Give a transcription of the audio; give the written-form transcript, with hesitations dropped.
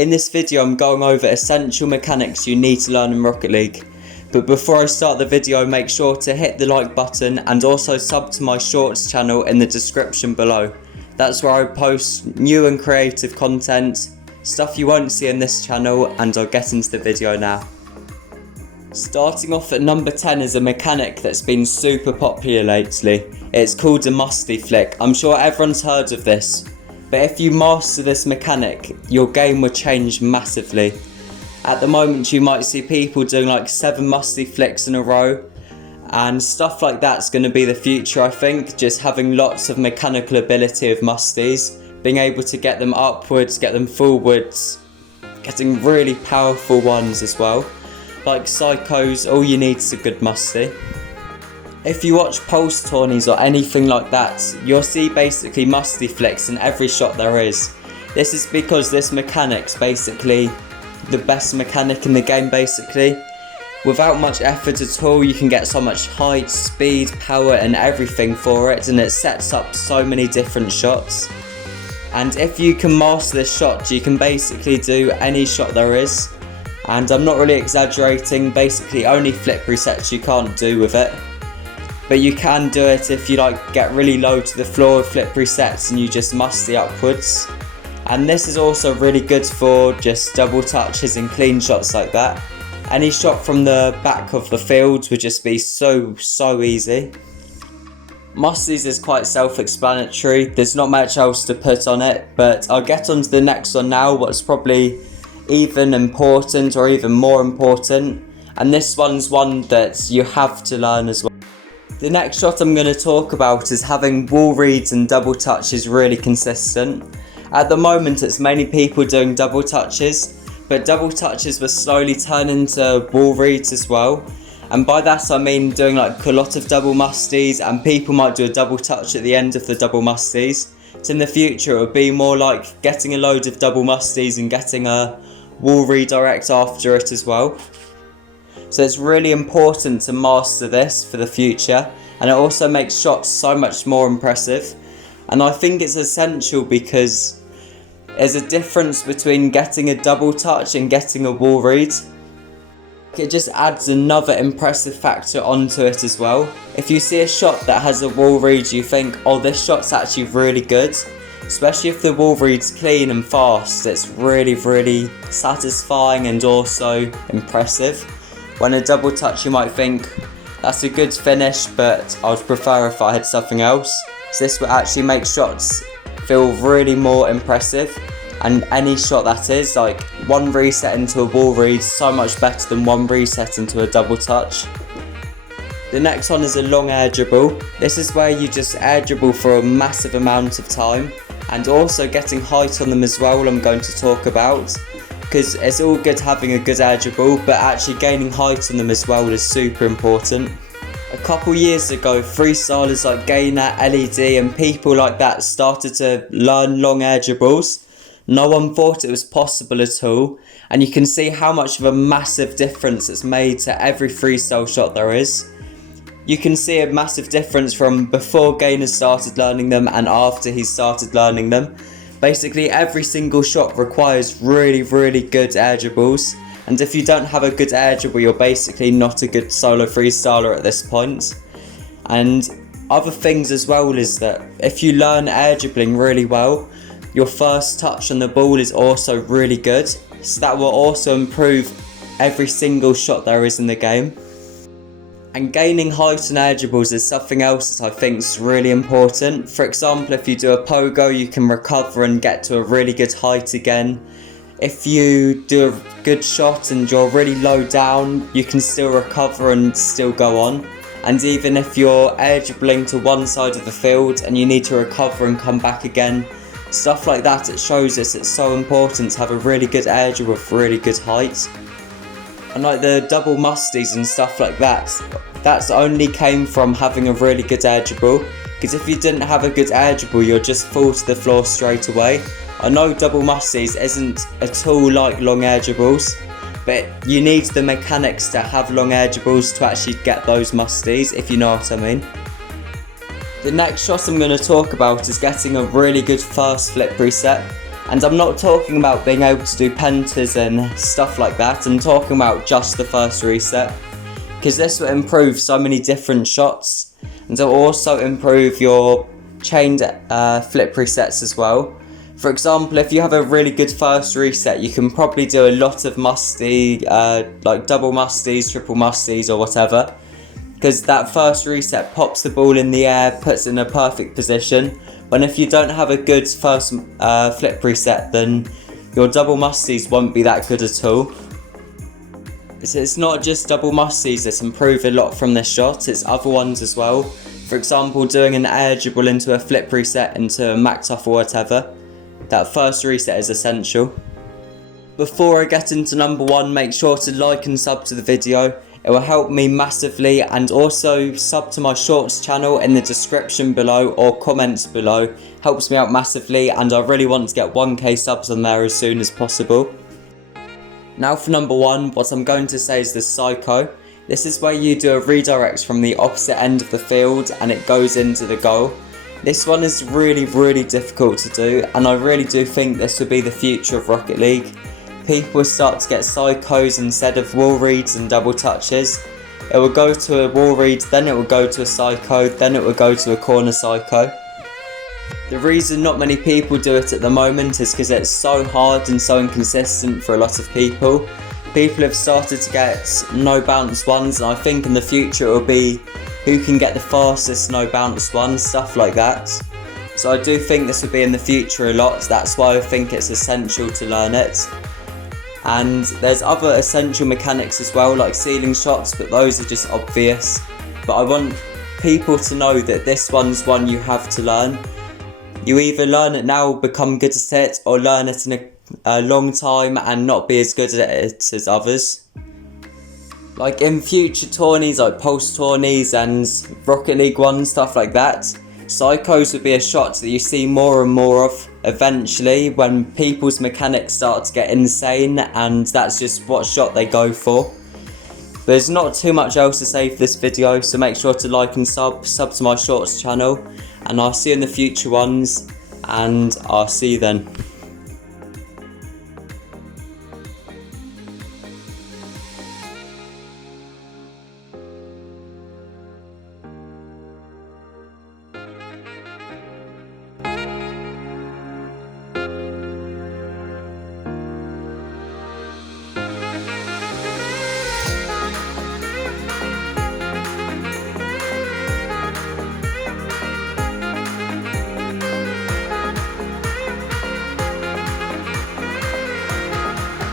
In this video I'm going over essential mechanics you need to learn in Rocket League. But before I start the video, make sure to hit the like button and also sub to my shorts channel in the description below. That's where I post new and creative content, stuff you won't see in this channel, and I'll get into the video now. Starting off at number 10 is a mechanic that's been super popular lately. It's called a musty flick. I'm sure everyone's heard of this, but if you master this mechanic, your game will change massively. At the moment you might see people doing like 7 musty flicks in a row, and stuff like that's going to be the future, I think. Just having lots of mechanical ability of musties, being able to get them upwards, get them forwards, getting really powerful ones as well. Like psychos, all you need is a good musty. If you watch pulse tourneys or anything like that, you'll see basically musty flicks in every shot there is. This is because this mechanic's basically the best mechanic in the game basically. Without much effort at all, you can get so much height, speed, power and everything for it, and it sets up so many different shots. And if you can master this shot, you can basically do any shot there is. And I'm not really exaggerating, basically only flip resets you can't do with it. But you can do it if you get really low to the floor with flip resets and you just musty upwards. And this is also really good for just double touches and clean shots like that. Any shot from the back of the field would just be so easy. Musties is quite self-explanatory, there's not much else to put on it, but I'll get on to the next one now, what's probably even important or even more important, and this one's one that you have to learn as well. The next shot I'm going to talk about is having wall reads and double touches really consistent. At the moment it's mainly people doing double touches, but double touches will slowly turn into wall reads as well. And by that I mean doing a lot of double musties, and people might do a double touch at the end of the double musties. So in the future it would be more like getting a load of double musties and getting a wall redirect after it as well. So it's really important to master this for the future, and it also makes shots so much more impressive. And I think it's essential because there's a difference between getting a double touch and getting a wall read. It just adds another impressive factor onto it as well. If you see a shot that has a wall read, you think, oh, this shot's actually really good. Especially if the wall read's clean and fast, it's really satisfying and also impressive. When a double touch you might think, that's a good finish, but I'd prefer if I had something else. So this will actually make shots feel really more impressive, and any shot that is, like one reset into a wall read, so much better than one reset into a double touch. The next one is a long air dribble. This is where you just air dribble for a massive amount of time, and also getting height on them as well, I'm going to talk about. Because it's all good having a good air dribble, but actually gaining height on them as well is super important. A couple years ago, freestylers like Gainer, LED and people like that started to learn long air dribbles. No one thought it was possible at all, and you can see how much of a massive difference it's made to every freestyle shot there is. You can see a massive difference from before Gainer started learning them and after he started learning them. Basically every single shot requires really good air dribbles, and if you don't have a good air dribble, you're basically not a good solo freestyler at this point. And other things as well is that if you learn air dribbling really well, your first touch on the ball is also really good, so that will also improve every single shot there is in the game. And gaining height on air dribbles is something else that I think is really important. For example, if you do a pogo, you can recover and get to a really good height again. If you do a good shot and you're really low down, you can still recover and still go on. And even if you're air dribbling to one side of the field and you need to recover and come back again, stuff like that, it shows us it's so important to have a really good air dribble with really good height. And like the double musties and stuff like that, that's only came from having a really good air dribble. Because if you didn't have a good air dribble, you'll just fall to the floor straight away. I know double musties isn't at all like long air dribbles, but you need the mechanics to have long air dribbles to actually get those musties, if you know what I mean. The next shot I'm going to talk about is getting a really good first flip reset. And I'm not talking about being able to do pentas and stuff like that, I'm talking about just the first reset, because this will improve so many different shots, and it'll also improve your chained flip resets as well. For example, if you have a really good first reset, you can probably do a lot of musty, like double musties, triple musties or whatever, because that first reset pops the ball in the air, puts it in a perfect position. When if you don't have a good first flip reset, then your double musties won't be that good at all. So it's not just double musties that improve a lot from this shot, it's other ones as well. For example, doing an air dribble into a flip reset into a max off or whatever. That first reset is essential. Before I get into number 1, make sure to like and sub to the video. It will help me massively, and also sub to my shorts channel in the description below or comments below. Helps me out massively, and I really want to get 1k subs on there as soon as possible. Now for number 1, what I'm going to say is the psycho. This is where you do a redirect from the opposite end of the field and it goes into the goal. This one is really difficult to do, and I really do think this will be the future of Rocket League. People will start to get psychos instead of wall reads and double touches. It will go to a wall read, then it will go to a psycho, then it will go to a corner psycho. The reason not many people do it at the moment is because it's so hard and so inconsistent for a lot of people. People have started to get no bounce ones, and I think in the future it will be who can get the fastest no bounce one, stuff like that. So I do think this will be in the future a lot, that's why I think it's essential to learn it. And there's other essential mechanics as well, like ceiling shots, but those are just obvious. But I want people to know that this one's one you have to learn. You either learn it now, become good at it, or learn it in a long time and not be as good at it as others. Like in future tourneys, like Pulse tourneys and Rocket League 1, stuff like that, psychos would be a shot that you see more and more of eventually when people's mechanics start to get insane, and that's just what shot they go for. There's not too much else to say for this video, so make sure to like and sub to my shorts channel, and I'll see you in the future ones, and I'll see you then.